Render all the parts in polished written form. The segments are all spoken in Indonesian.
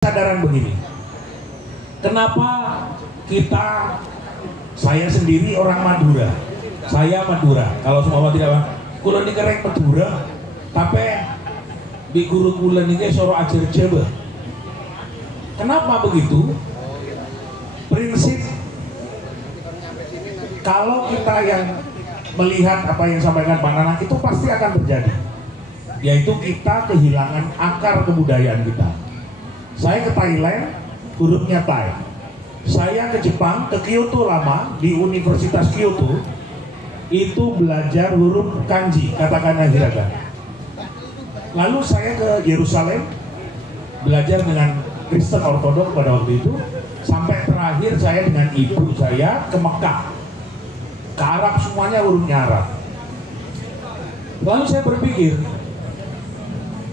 Kesadaran begini, kenapa saya sendiri orang Madura, kalau semua orang tidak kula niki rek Madura, tapi di guru kula niki soro ajar Jawa. Kenapa begitu? Prinsip kalau kita yang melihat apa yang disampaikan Pak Nanang itu pasti akan terjadi, yaitu kita kehilangan akar kebudayaan kita. Saya ke Thailand, hurufnya Thai. Saya ke Jepang, ke Kyoto lama, di Universitas Kyoto, itu belajar huruf kanji, katakana hiragana. Lalu saya ke Yerusalem, belajar dengan Kristen Ortodok pada waktu itu, sampai terakhir saya dengan ibu saya ke Mekah. Ke Arab semuanya hurufnya Arab. Lalu saya berpikir,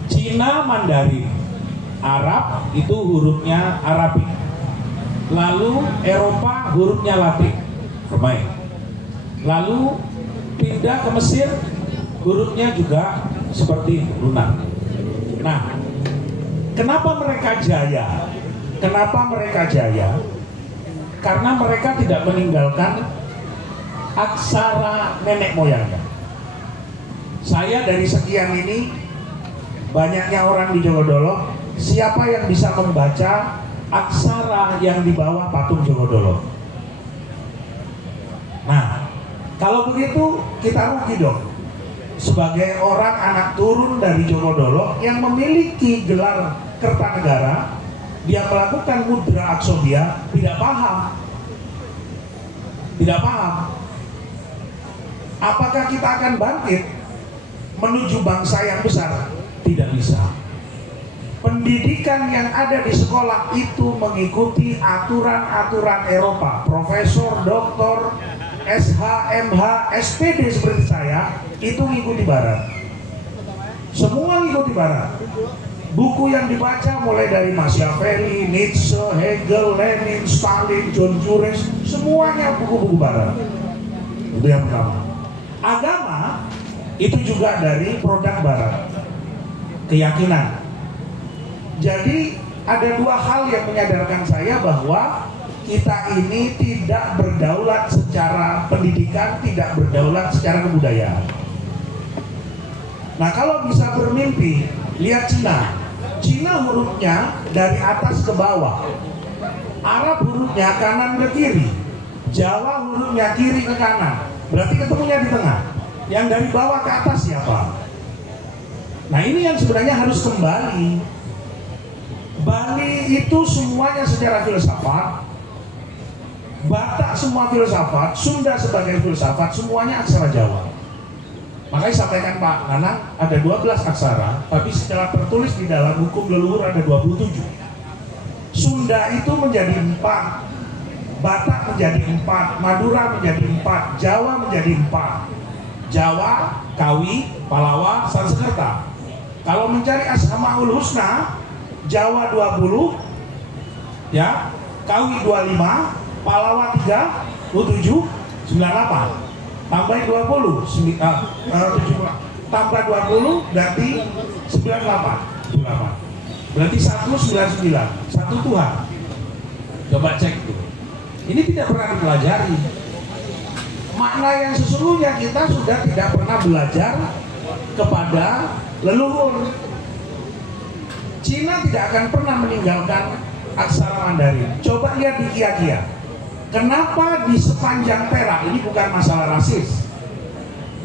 Cina Mandarin, Arab itu hurufnya Arabik, lalu Eropa hurufnya Latin, Romawi. Lalu pindah ke Mesir, hurufnya juga seperti lunar. Nah, kenapa mereka jaya? Karena mereka tidak meninggalkan aksara nenek moyangnya. Saya dari sekian ini, banyaknya orang di Jogodolo, siapa yang bisa membaca aksara yang di bawah patung Jogodolo? Nah, kalau begitu kita rugi dong. Sebagai orang anak turun dari Jogodolo yang memiliki gelar Kertanegara, dia melakukan mudra aksobia, tidak paham. Apakah kita akan bangkit menuju bangsa yang besar? Tidak bisa. Pendidikan yang ada di sekolah itu mengikuti aturan-aturan Eropa. Profesor, doktor, SH, MH, SPD seperti saya itu ngikuti Barat. Semua ngikuti Barat. Buku yang dibaca mulai dari Machiavelli, Nietzsche, Hegel, Lenin, Stalin, John Juarez, semuanya buku-buku Barat. Itu yang pertama. Agama itu juga dari produk Barat. Keyakinan. Jadi ada dua hal yang menyadarkan saya bahwa kita ini tidak berdaulat secara pendidikan, tidak berdaulat secara kebudayaan. Nah, kalau bisa bermimpi, lihat Cina. Cina hurufnya dari atas ke bawah. Arab hurufnya kanan ke kiri. Jawa hurufnya kiri ke kanan. Berarti ketemunya di tengah. Yang dari bawah ke atas siapa? Nah, ini yang sebenarnya harus kembali. Bali itu semuanya secara filsafat, Batak semua filsafat, Sunda sebagai filsafat, semuanya aksara Jawa. Makanya sampaikan Pak Nanang ada 12 aksara, tapi secara tertulis di dalam hukum leluhur ada 27. Sunda itu menjadi 4, Batak menjadi 4, Madura menjadi 4, Jawa menjadi 4. Jawa, Kawi, Palawa, Sanskerta. Kalau mencari Asmaul Husna, Jawa 20, ya, Kawi 25, Palawa 3, 7, 98. Tambah 20, 70, tambah 20 berarti 98. Berarti 199, satu Tuhan. Coba cek tuh. Ini tidak pernah dipelajari. Makna yang sesungguhnya kita sudah tidak pernah belajar kepada leluhur. Cina tidak akan pernah meninggalkan aksara Mandarin. Coba lihat di Kia-Kia. Kenapa di sepanjang Perak, ini bukan masalah rasis,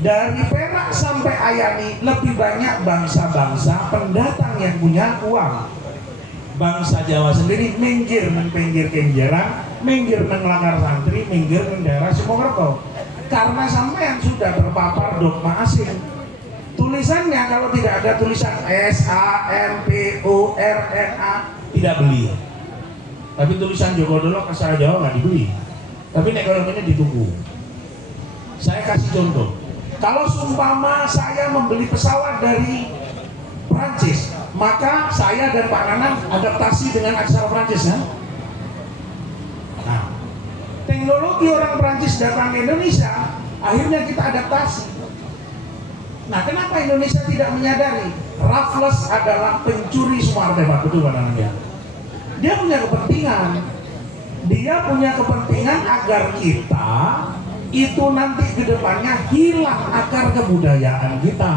dari Perak sampai Ayani lebih banyak bangsa-bangsa pendatang yang punya uang. Bangsa Jawa sendiri minggir pinggir kenjeran, minggir mengelakar santri, minggir ke daerah Simokerto. Karena sampean sudah terpapar dogma asing. Tulisannya kalau tidak ada tulisan SAMPORNA tidak beli. Tapi tulisan Jogodolo aksara Jawa nggak dibeli. Tapi nek kalau ini ditunggu. Saya kasih contoh. Kalau seumpama saya membeli pesawat dari Prancis, maka saya dan Pak Nanang adaptasi dengan aksara Prancis, ya? Nah, teknologi orang Prancis datang ke Indonesia, akhirnya kita adaptasi. Nah, kenapa Indonesia tidak menyadari Raffles adalah pencuri semua artefak, betul Pak Nanang ya? dia punya kepentingan. Dia punya kepentingan agar kita itu nanti ke depannya hilang akar kebudayaan kita.